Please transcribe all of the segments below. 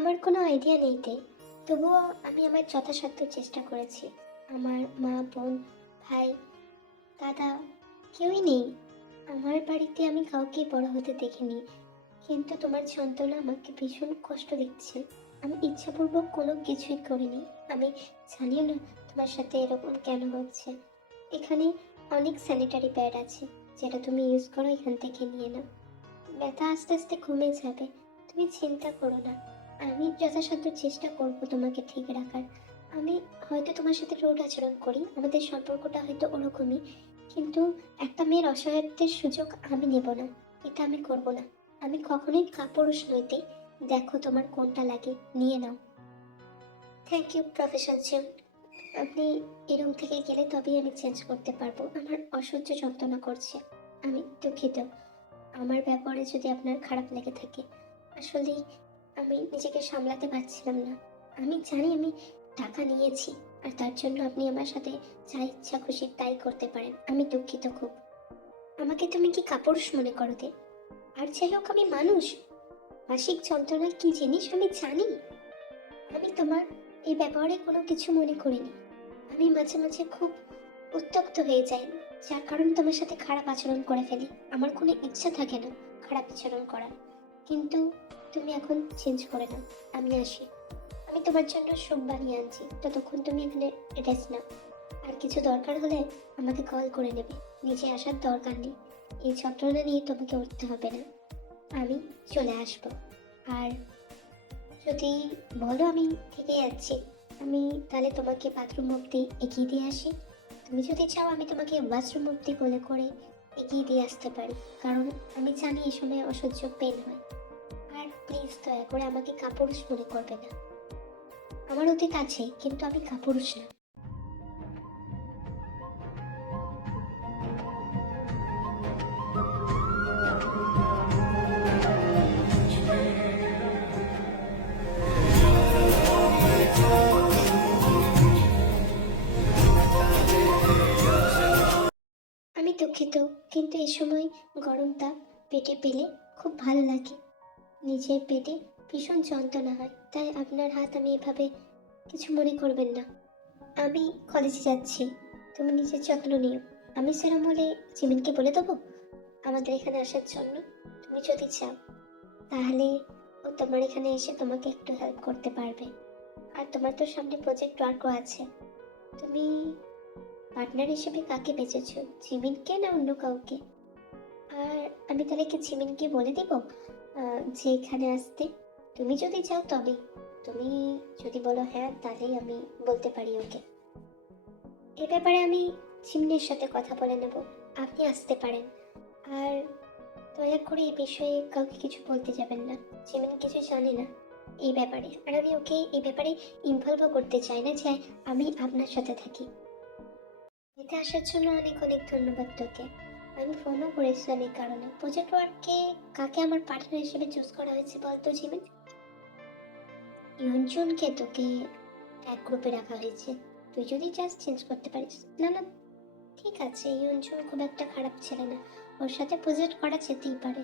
আমার কোনো আইডিয়া নেই তে, তবুও আমি আমার যথাসাধ্য চেষ্টা করেছি। আমার মা, বোন, ভাই, দাদা কেউই নেই। আমার বাড়িতে আমি কাউকেই বড় হতে দেখিনি। কিন্তু তোমার যন্ত্রণা আমাকে ভীষণ কষ্ট দিচ্ছে। আমি ইচ্ছাপূর্বক কোনো কিছুই করিনি। আমি জানিও না তোমার সাথে এরকম কেন হচ্ছে। এখানে অনেক স্যানিটারি প্যাড আছে, যেটা তুমি ইউজ করো, এখান থেকে নিয়ে নাও। ব্যথা আস্তে আস্তে কমে যাবে, তুমি চিন্তা করো না। আমি যথাসাধ্য চেষ্টা করব তোমাকে ঠিক রাখার। আমি হয়তো তোমার সাথে রোড আচরণ করি, আমাদের সম্পর্কটা হয়তো ওরকমই, কিন্তু একটা মেয়ের অসহায়ত্বের সুযোগ আমি নেব না। এটা আমি করব না। আমি কখনোই কাপুরুষ নইতে। দেখো তোমার কোনটা লাগে, নিয়ে নাও। Thank you professor Jim. আপনি এই রুম থেকে গেলে তবেই আমি চেঞ্জ করতে পারবো। আমার অসহ্য যন্ত্রণা করছে। আমি দুঃখিত আমার ব্যাপারে যদি আপনার খারাপ লেগে থাকে। আসলে আমি নিজেকে সামলাতে পারছিলাম না। আমি জানি আমি টাকা নিয়েছি, আর তার জন্য আপনি আমার সাথে যা ইচ্ছা খুশি তাই করতে পারেন। আমি দুঃখিত খুব। আমাকে তুমি কি কাপুরুষ মনে করো তে? আর যাই হোক, আমি মানুষ। মাসিক যন্ত্রণা কি জিনিস আমি জানি। আমি তোমার এই ব্যাপারে কোনো কিছু মনে করিনি। আমি মাঝে মাঝে খুব উত্ত্যক্ত হয়ে যাই, যার কারণে তোমার সাথে খারাপ আচরণ করে ফেলি। আমার কোনো ইচ্ছা থাকে না খারাপ আচরণ করার, কিন্তু তুমি এখন চেঞ্জ করে নাও। আমি আসি। আমি তোমার জন্য স্যুপ বানিয়ে আনছি, ততক্ষণ তুমি এখানে রেস্ট নাও। আর কিছু দরকার হলে আমাকে কল করে নেবে। নিচে আসার দরকার নেই। এই যন্ত্রণা নিয়ে তোমাকে উঠতে হবে না। আমি চলে আসবো। আর যদি বলো আমি থেকে যাচ্ছি, আমি তাহলে তোমাকে বাথরুম অব্দি এগিয়ে দিয়ে আসি। তুমি যদি চাও আমি তোমাকে ওয়াশরুম অব্দি কোলে করে এগিয়ে দিয়ে আসতে পারি, কারণ আমি জানি এই সময় অসহ্য পেন হয়। আর প্লিজ দয়া করে আমাকে কাপুরুষ মনে করবে না। আমার অতীত আছে, কিন্তু আমি কাপুরুষ না। আমি দুঃখিত, কিন্তু এই সময় গরম তাপ পেটে পেলে খুব ভালো লাগে। নিজের পেটে ভীষণ যন্ত্রণা হয়, তাই আপনার হাত আমি এভাবে কিছু মনে করবেন না। আমি কলেজে যাচ্ছি, তুমি নিজের যত্ন নিও। আমি সেরম হলে জিমিনকে বলে দেবো আমাদের এখানে আসার জন্য। তুমি যদি চাও তাহলে ও তোমার এখানে এসে তোমাকে একটু হেল্প করতে পারবে। আর তোমার তো সামনে প্রজেক্ট ওয়ার্কও আছে। তুমি পার্টনার হিসেবে কাকে বেঁচেছো, জিমিনকে না অন্য কাউকে? আর আমি তাহলে কি জিমিনকে বলে দিব যে এখানে আসতে? তুমি যদি চাও তবে। তুমি যদি বলো হ্যাঁ, তাহলেই আমি বলতে পারি ওকে। এ ব্যাপারে আমি চিমনির সাথে কথা বলে নেব। আপনি আসতে পারেন। আর দয়া করে এই বিষয়ে কাউকে কিছু বলতে যাবেন না। চিমনি কিছু জানে না এই ব্যাপারে, আর আমি ওকে এই ব্যাপারে ইনভলভও করতে চাই না যে আমি আপনার সাথে থাকি। এতে আসার জন্য অনেক অনেক ধন্যবাদ তোকে। আমি ফোনও করেছিলাম এই কারণে। প্রজেক্ট ওয়ার্কে কাকে আমার পার্টনার হিসেবে চুজ করা হয়েছে বলতো জিমিন? ইয়ঞ্জনকে তোকে এক গ্রুপে রাখা হয়েছে। তুই যদি চাস চেঞ্জ করতে পারিস। না না, ঠিক আছে, এই অঞ্চল খুব একটা খারাপ ছেলে না। ওর সাথে প্রজেক্ট করা যেতেই পারে।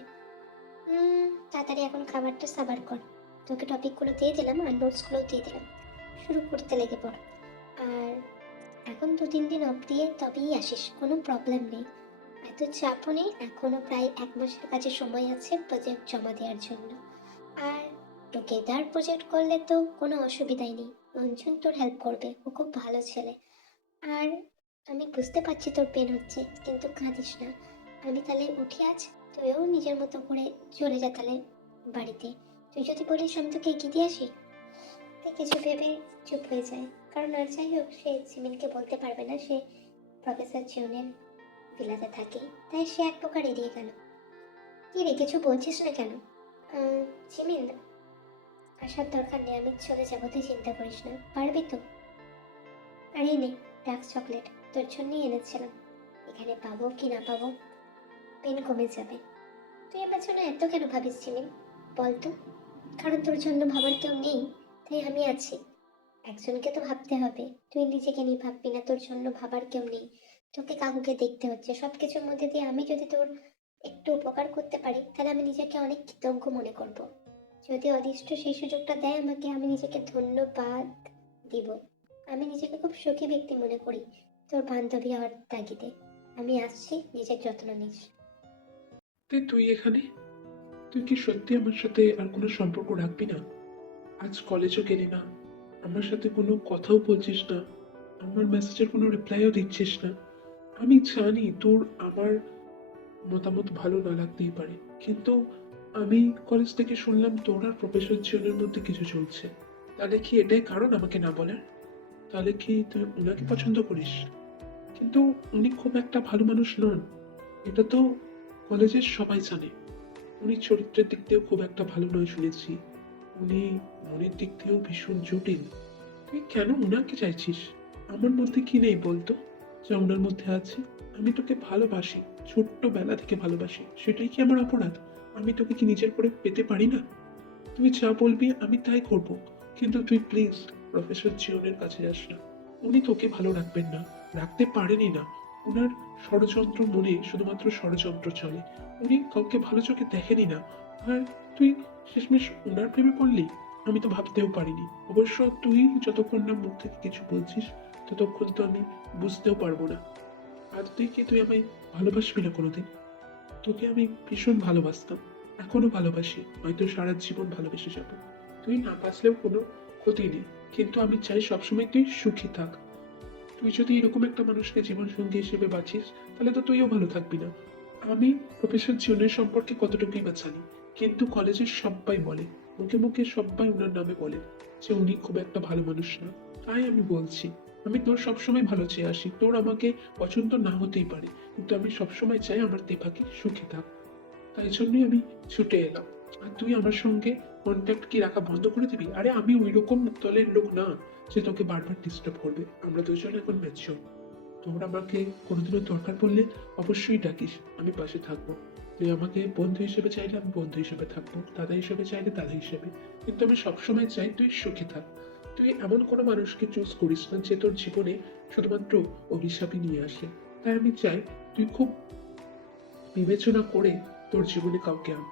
তাড়াতাড়ি এখন খাবারটা সাবার কর। তোকে টপিকগুলো দিয়ে দিলাম আর নোটসগুলো দিয়ে দিলাম। শুরু করতে লেগে পড়। আর এখন 2-3 দিন অফ দিয়ে তবেই আসিস, কোনো প্রবলেম নেই। এত চাপও নেই, এখনো প্রায় 1 মাসের কাছে সময় আছে প্রজেক্ট জমা দেওয়ার জন্য। আর টুগেদার প্রজেক্ট করলে তো কোনো অসুবিধাই নেই। অঞ্জন তোর হেল্প করবে, ও খুব ভালো ছেলে। আর আমি বুঝতে পারছি তোর পেন হচ্ছে, কিন্তু কাঁদিস না। আমি তাহলে উঠি আজ। তুইও নিজের মতো করে চলে যা তাহলে বাড়িতে। তুই যদি বলিস আমি তোকে এগিয়ে দিয়ে আসি, তুই কিছু ভেবে চুপ হয়ে যায়। কারণ আর যাই হোক, সে জিমিনকে বলতে পারবে না সে প্রফেসর জিউনের ভিলাতে থাকে, তাই সে এক প্রকার এড়িয়ে গেল। কি রে, কিছু বলছিস না কেন? জিমিন, আসার দরকার নেই, আমি চলে যাবো, তুই চিন্তা করিস না, পারবি তো? আর এই নে ডার্ক চকলেট, তোর জন্যই এনেছিলাম। এখানে পাবো কি না পাবো, পেন কমে যাবে। তুই আমার জন্য এত কেন ভাবিস জিমিন, বলতো? কারণ তোর জন্য ভাবার কেউ নেই, তাই আমি আছি। একজনকে তো ভাবতে হবে। তুই নিজেকে নিয়ে ভাববি না, তোর জন্য ভাবার কেউ নেই। তোকে কাকুকে দেখতে হচ্ছে। সবকিছুর মধ্যে দিয়ে আমি যদি তোর একটু উপকার করতে পারি, তাহলে আমি নিজেকে অনেক কৃতজ্ঞ মনে করব। যদি অদৃষ্ট সেই সুযোগটা দেয় আমাকে, আমি নিজেকে ধন্যবাদ দিব। আমি নিজেকে খুব সুখী ব্যক্তি মনে করি তোর বান্ধবী হওয়ার তাগিদে। আমি আসছি, নিজের যত্ন নিস। তুই এখানে? তুই কি সত্যি আমার সাথে আর কোনো সম্পর্ক রাখবি না? আজ কলেজও গেলি না, আমার সাথে কোনো কথাও বলছিস না, আমার মেসেজের কোনো রিপ্লাইও দিচ্ছিস না। আমি জানি তোর আমার মতামত ভালো না লাগতেই পারে, কিন্তু আমি কলেজ থেকে শুনলাম তোর আর প্রফেসর জিওনের মধ্যে কিছু চলছে। তাহলে কি এটাই কারণ আমাকে না বলার? তাহলে কি তুই ওনাকে পছন্দ করিস? কিন্তু উনি খুব একটা ভালো মানুষ নন, এটা তো কলেজের সবাই জানে। উনি চরিত্রের দিক দিয়েও খুব একটা ভালো নয় শুনেছি। উনি মনের দিক দিয়েও ভীষণ জটিল। তুই কেন উনাকে চাইছিস? আমার মধ্যে কি নেই বলতো, যা ওনার মধ্যে আছে? আমি তোকে ভালোবাসি, ছোট্টবেলা থেকে ভালোবাসি। সেটাই কি আমার অপরাধ? আমি তোকে কি নিজের করে পেতে পারি না? তুই যা বলবি আমি তাই করব, কিন্তু তুই প্লিজ প্রফেসর জিওনের কাছে যাস না। উনি তোকে ভালো রাখবেন না, রাখতে পারেনই না। ওনার ষড়যন্ত্র মনে শুধুমাত্র ষড়যন্ত্র চলে। উনি কাউকে ভালো চোখে দেখেনি না। আর তুই শেষমেশ ওনার প্রেমে পড়লি? আমি তো ভাবতেও পারিনি। অবশ্য তুই যতক্ষণ না মুখ থেকে কিছু বলছিস ততক্ষণ তো আমি বুঝতেও পারবো না। আর তুই আমায় ভালোবাসবি না কোনোদিন? তোকে আমি ভীষণ ভালোবাসতাম, এখনো ভালোবাসি, হয়তো সারা জীবন ভালোবেসে যাব। তুই না বাঁচলেও কোনো ক্ষতি নেই, কিন্তু আমি চাই সবসময় তুই সুখী থাক। তুই যদি এরকম একটা মানুষকে জীবন সঙ্গী হিসেবে বাঁচিস, তাহলে তো তুইও ভালো থাকবি না। আমি প্রফেসর জিওনের সম্পর্কে কতটুকুই বা জানি, কিন্তু কলেজের সবাই বলে, মুখে মুখে সবাই ওনার নামে বলে যে উনি খুব একটা ভালো মানুষ না। তাই আমি বলছি, আমি তোর সবসময় ভালো চেয়ে আসি। তোর আমাকে পছন্দ না হতেই পারে, কিন্তু আমি সবসময় চাই আমার দেবাকে সুখী থাক। তাই জন্যই আমি ছুটে এলাম। আর তুই আমার সঙ্গে কন্ট্যাক্ট কি রাখা বন্ধ করে দিবি? আরে আমি ওই রকম দলের লোক না যে তোকে বারবার ডিস্টার্ব করবে। আমরা দুজন এখন ম্যাচিওর। তোর আমাকে কোনোদিনও দরকার পড়লে অবশ্যই ডাকিস, আমি পাশে থাকবো। তুই আমাকে বন্ধু হিসেবে চাইলে আমি বন্ধু হিসেবে থাকবো, দাদা হিসেবে চাইলে দাদা হিসেবে। কিন্তু আমি সবসময় চাই তুই সুখে থাক। তুই এমন কোনো মানুষকে চুজ করিস না যে তোর জীবনে শুধুমাত্র অভিশাপই নিয়ে আসে। তাই আমি চাই তুই খুব বিবেচনা করে তোর জীবনে কাউকে আন।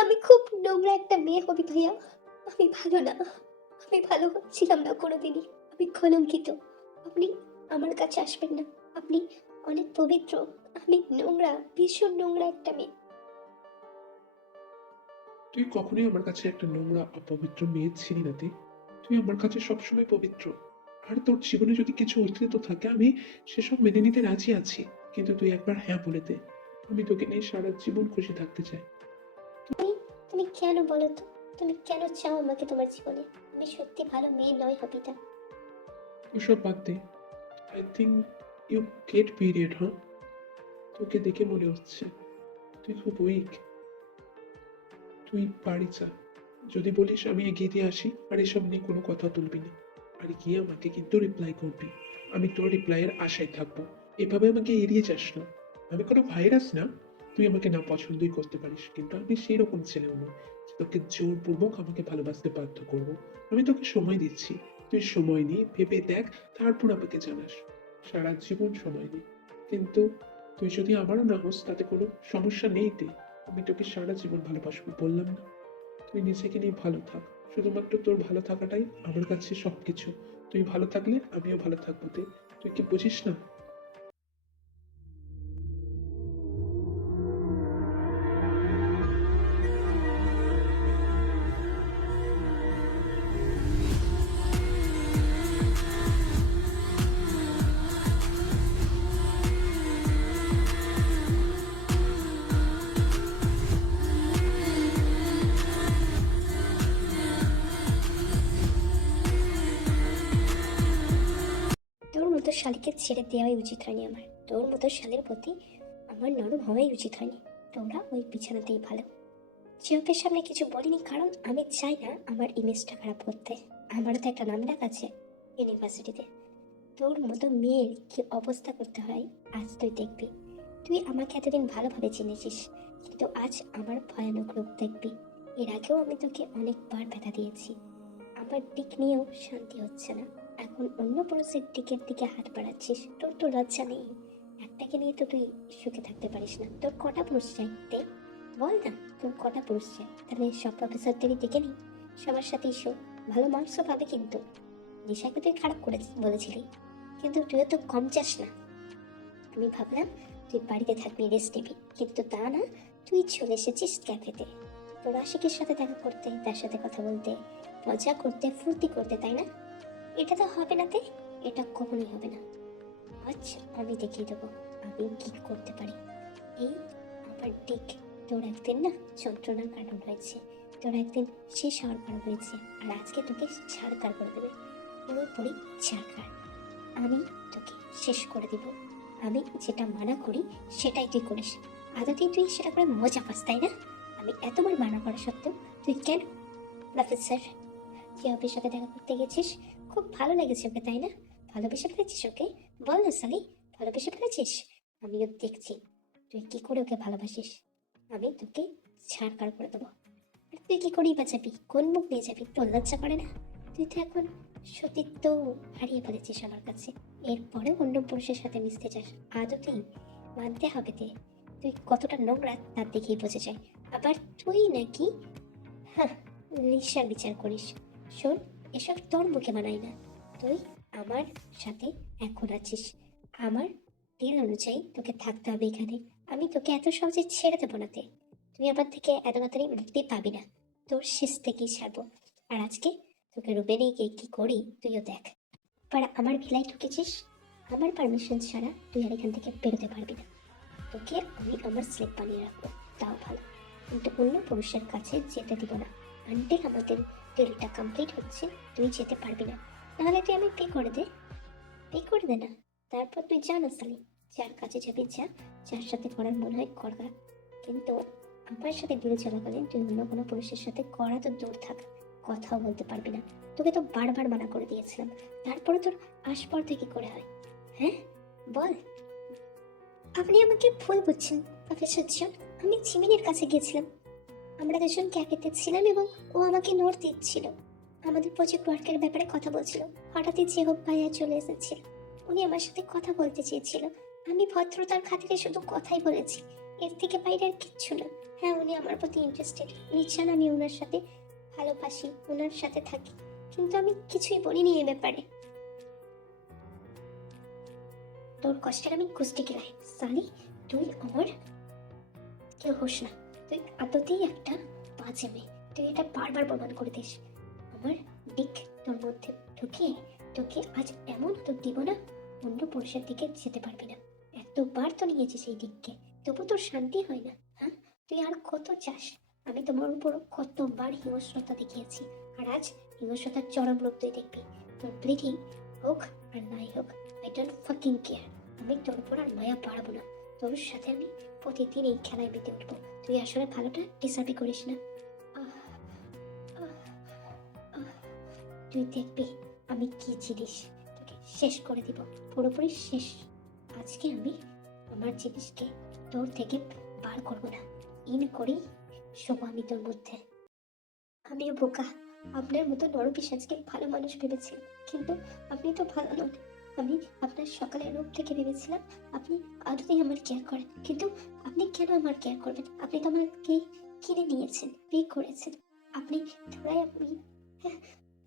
আমি খুব নোংরা একটা মেয়ে হবি ভাইয়া। আমি ভালো না, আমি ভালো হচ্ছিলাম না কোনোদিনই। আমি কলঙ্কিত। আপনি আমার কাছে আসবেন না। আপনি অনেক পবিত্র। আমি নোংরা, ভীষণ নোংরা একটা মেয়ে। তুই কখনোই আমার কাছে একটা নোংরা অপবিত্র মেয়ে ছিলি না। তুই আমার কাছে সবসময় পবিত্র। আর তোর জীবনে যদি কিছু অতীত থাকে, আমি সেসব মেনে নিতে রাজি আছি। কিন্তু তুই একবার হ্যাঁ বলে দে, আমি তোকে নিয়ে সারা জীবন খুশি থাকতে চাই। তুমি কেন বলো তো? তুমি কেন চাও আমাকে তোমার জীবনে? আমি সত্যি ভালো মেয়ে নয় হবিতা। ওসব বাদ দে। I think you get period, হ্যাঁ? তোকে দেখে মনে হচ্ছে তুই খুব উইক। তুই বাড়ি যা। যদি বলিস আমি এগিয়ে দিয়ে আসি, আর এসব নিয়ে কোনো কথা তুলবি না। আর গিয়ে আমাকে কিন্তু রিপ্লাই করবি। আমি তোর রিপ্লাইয়ের আশায় থাকবো। এভাবে আমাকে এড়িয়ে যাস না। আমি কোনো ভাইরাস না। তুই আমাকে না পছন্দই করতে পারিস, কিন্তু আমি সেই রকম ছেলেও নই যে তোকে জোরপূর্বক আমাকে ভালোবাসতে বাধ্য করবো। আমি তোকে সময় দিচ্ছি, তুই সময় নিয়ে ভেবে দেখ, তারপর আমাকে জানাস। সারা জীবন সময় নিই, কিন্তু তুই যদি আমারও না হোস তাতে কোনো সমস্যা নেই। আমি তোকে সারা জীবন ভালোবাসবো, বললাম না? তুই নিজেকে নিয়ে ভালো থাক। শুধুমাত্র তোর ভালো থাকাটাই আমার কাছে সবকিছু। তুই ভালো থাকলে আমিও ভালো থাকবো। তুই কি বুঝিস না? তোর মতো শালিকে ছেড়ে দেওয়াই উচিত হয়নি আমার। তোর মতো শালের প্রতি আমার নরম হওয়াই উচিত হয়নি। তোমরা ওই বিছানাতেই ভালো। জিওপের সামনে কিছু বলিনি, কারণ আমি চাই না আমার ইমেজটা খারাপ করতে। আমারও তো একটা নাম ডাক আছে ইউনিভার্সিটিতে। তোর মতো মেয়ের কি অবস্থা করতে হয় আজ তুই দেখবি। তুই আমাকে এতদিন ভালোভাবে চিনেছিস, কিন্তু আজ আমার ভয়ানক রূপ দেখবি। এর আগেও আমি তোকে অনেকবার ব্যথা দিয়েছি, আমার দিক নিয়েও শান্তি হচ্ছে না। এখন অন্য পুরুষের দিকের দিকে হাত বাড়াচ্ছিস, তোর তো লজ্জা নেই। একটাকে নিয়ে তো তুই সুখে থাকতে পারিস না, তোর কটা পুরুষ চাই তে? বল না, তোর কটা পুরুষ চাই? তাহলে সব প্রফেসরদেরই ডেকে নি, সবার সাথেই শো, ভালো মার্কসও পাবে। কিন্তু নিশাকে তুই খারাপ করে বলেছিলি, কিন্তু তুইও তো কম চাস না। আমি ভাবলাম তুই বাড়িতে থাকবি, রেস্ট নিবি, কিন্তু তা না, তুই চলে এসেছিস ক্যাফেতে তোর আশিকের সাথে দেখা করতে, তার সাথে কথা বলতে, মজা করতে, ফুর্তি করতে, তাই না? এটা তো হবে না তে, এটা কখনোই হবে না। আচ্ছা আমি দেখিয়ে দেবো আমি কি করতে পারি। এই আমার দিক, তোর একদিন না যন্ত্রণার কারণ হয়েছে, তোর একদিন শেষ হওয়ার কারণ হয়েছে, আর আজকে তোকে ছাড়কার করে দেবে, পুরোপুরি ছাড়কার। আমি তোকে শেষ করে দিব। আমি যেটা মানা করি সেটাই তুই করিস, আদতেই তুই সেটা করে মজা পাস, তাই না? আমি এতবার মানা করা সত্ত্বেও তুই কেন? প্রফেসর, তুই ওর সাথে দেখা করতে গেছিস, খুব ভালো লেগেছে ওকে, তাই না? ভালোবেসে ফেলেছিস ওকে? বল না সালি, ভালোবেসে ফেলেছিস? আমিও দেখছি তুই কি করে ওকে ভালোবাসিস। আমি তোকে ছাড়কার করে দেবো। আর তুই কি করেই বাঁচাবি, কোন মুখ নিয়ে যাবি? তোর লজ্জা করে না? তুই তো এখন সতীত্ব হারিয়ে ফেলেছিস আমার কাছে, এরপরে অন্য পুরুষের সাথে মিশতে চাস, আদতেই মানতে হবে তে তুই কতটা নোংরা তার দেখেই বোঝা যায়। আবার তুই নাকি হ্যাঁ নিশার বিচার করিস। শোন, এসব তোর মুখে মানায় না। তুই আমার সাথে এখন আছিস, আমার ডিল অনুযায়ী তোকে থাকতে হবে এখানে। আমি তোকে এত সহজে ছেড়ে দেবো না তে, তুই আমার থেকে এত তাড়াতাড়ি মুক্তি পাবি না, তোর শেষ থেকেই ছাড়বো। আর আজকে তোকে রুমে নিয়ে গিয়ে কি করি তুইও দেখ। আমার ভিলায় ঢুকেছিস, আমার পারমিশন ছাড়া তুই আর এখান থেকে বেরোতে পারবি না। তোকে আমি আমার স্লিপ বানিয়ে রাখবো, তাও ভালো, কিন্তু অন্য পুরুষের কাছে যেতে দিব না। আনটিল আমাদের ডিলটা কমপ্লিট হচ্ছে তুই যেতে পারবি না। নাহলে তুই আমি পে করে দে না, তারপর তুই যা না সালি, যার কাছে যাবি যা, যার সাথে করার মনে হয় করগা। কিন্তু আমার সাথে ডিল চলাকালীন তুই অন্য কোনো পুরুষের সাথে করা তো দূর থাক, কথাও বলতে পারবি না। তোকে তো বারবার মানা করে দিয়েছিলাম, তারপরে তোর আসপর্দা কি করে হয়? হ্যাঁ বল। আপনি আমাকে ভুল বুঝছেন প্রফেসর জন, আমি জিমিনের কাছে গিয়েছিলাম, আমরা দুজন ক্যাফেতে ছিলাম এবং ও আমাকে নোট দিচ্ছিল, আমাদের প্রজেক্ট ওয়ার্কের ব্যাপারে কথা বলছিল। হঠাৎই জেহব ভাইয়া চলে এসেছিল, উনি আমার সাথে কথা বলতে চেয়েছিল। আমি ভদ্রতার খাতিরে শুধু কথাই বলেছি, এর থেকে বাইরে আর কিচ্ছু না। হ্যাঁ উনি আমার প্রতি ইন্টারেস্টেড, উনি চান আমি ওনার সাথে ভালোবাসি, ওনার সাথে থাকি, কিন্তু আমি কিছুই বলিনি এ ব্যাপারে। তোর কষ্টের আমি কুস্তি গেলাই সালি, তুই আমার কেউ হোস না, তুই আদতেই একটা বাজে মেয়ে, তুই এটা বারবার প্রমাণ করে দিস। আমার দিক তোর মধ্যে ঢুকিয়ে তোকে আজ এমন উত্তর দিব না, অন্য পুরুষের দিকে যেতে পারবি না। এতবার তো নিয়েছিস এই দিককে, তবু তোর শান্তি হয় না? হ্যাঁ তুই আর কত চাস? আমি তোমার উপর কতবার হিংস্রতা দেখিয়েছি, আর আজ হিংস্রতার চরম রূপ তুই দেখবি। তোর ব্লিডিং হোক আর নাই হোক, আই ডোন্ট ফাকিং কেয়ার। আমি তোর উপর আর মায়া বাড়াবো না, তোর সাথে আমি প্রতিদিন এই খেলায় মেতে উঠবো। তুই আসলে ভালোটা ডিসার্ভই করিস না। আহ, আহ, আহ। তুই দেখবি আমি কি জিনিস, তোকে শেষ করে দিব, পুরোপুরি শেষ। আজকে আমি আমার জিনিসকে তোর থেকে বার করবো না, ইন করেই শোবো আমি তোর মধ্যে। আমিও বোকা, আপনার মতো নরপিশাচকে ভালো মানুষ ভেবেছিলাম, কিন্তু আপনি তো ভালো নন। আমি আপনার সকালের রূপ থেকে ভেবেছিলাম আপনি আদতেই আমার কেয়ার করেন, কিন্তু আপনি কেন আমার কেয়ার করবেন? আপনি তো আমাকে কিনে নিয়েছেন, বিয়ে করেছেন, আপনি ধরাই আপনি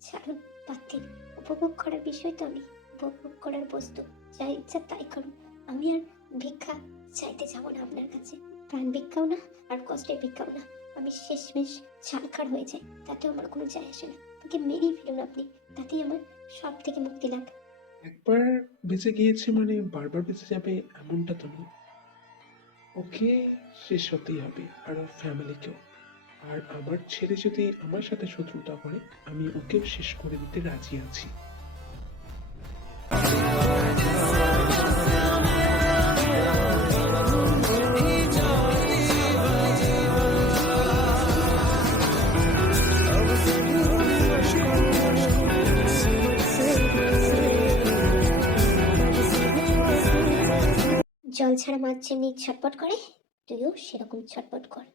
ছাড়ুন, বাদ দিন। উপভোগ করার বিষয় তো আমি, উপভোগ করার বস্তু, যা ইচ্ছা তাই করুন। আমি আর ভিক্ষা চাইতে যাবো না আপনার কাছে, প্রাণ ভিক্ষাও না আর কষ্টের ভিক্ষাও না। আমি শেষমেশ ছাড়খার হয়ে যাই, তাতেও আমার কোনো যায় আসে না। তাকে মেরেই ফেলুন আপনি, তাতেই আমার সব থেকে মুক্তি লাভ। একবার বেঁচে গিয়েছে মানে বারবার বেঁচে যাবে এমনটা তো নয়। ওকে শেষ হতেই হবে, আর ওর ফ্যামিলিকেও। আর আমার ছেলে যদি আমার সাথে শত্রুতা করে, আমি ওকেও শেষ করে দিতে রাজি আছি। ছাড়া মাছ যেমনি ছটপট করে, তুইও সেরকম ছটপট কর।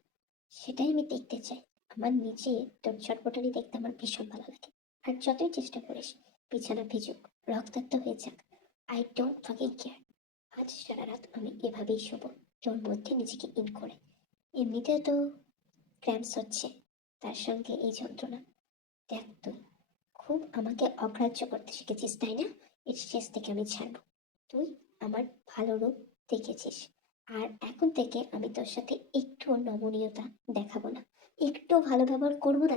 সেটাই আমি দেখতে চাই। আমার নিজে তোর ছটপটানি দেখতে আমার ভীষণ ভালো লাগে। আর যতই চেষ্টা করিস বিছানা ভিজুক, রক্তাক্ত হয়ে যাক, আই ডোন্ট ফাকিং কেয়ার। আজ সারা রাত আমি এভাবেই শোবো, তোর মধ্যে নিজেকে ইন করে। এমনিতেও তো ক্র্যাম্পস হচ্ছে, তার সঙ্গে এই যন্ত্রণা। দেখ তুই খুব আমাকে অগ্রাহ্য করতে শিখেছিস, তাই না? এর শেষ থেকে আমি ছাড়বো। তুই আমার ভালো রূপ দেখেছিস, আর এখন থেকে আমি তোর সাথে একটুও নমনীয়তা দেখাবো না, একটু ভালো ব্যবহার করবো না।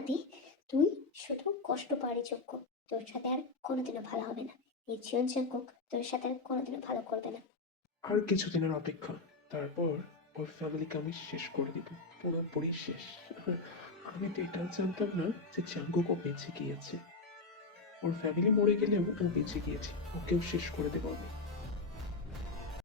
তুই শুধু কষ্ট পাওয়ারই যোগ্য। তোর সাথে আর কোনোদিনও ভালো হবে না। এই জীবন চাঙ্কুক তোর সাথে আর কোনোদিনও ভালো করবে না। আর কিছুদিনের অপেক্ষা, তারপর ওর ফ্যামিলিকে আমি শেষ করে দিব, পুরোপুরি শেষ। আমি তো এটাও জানতাম না যে চাঙ্গুকও বেঁচে গিয়েছে। ওর ফ্যামিলি মরে গেলেও ও বেঁচে গিয়েছে, ওকেও শেষ করে দেবো আমি।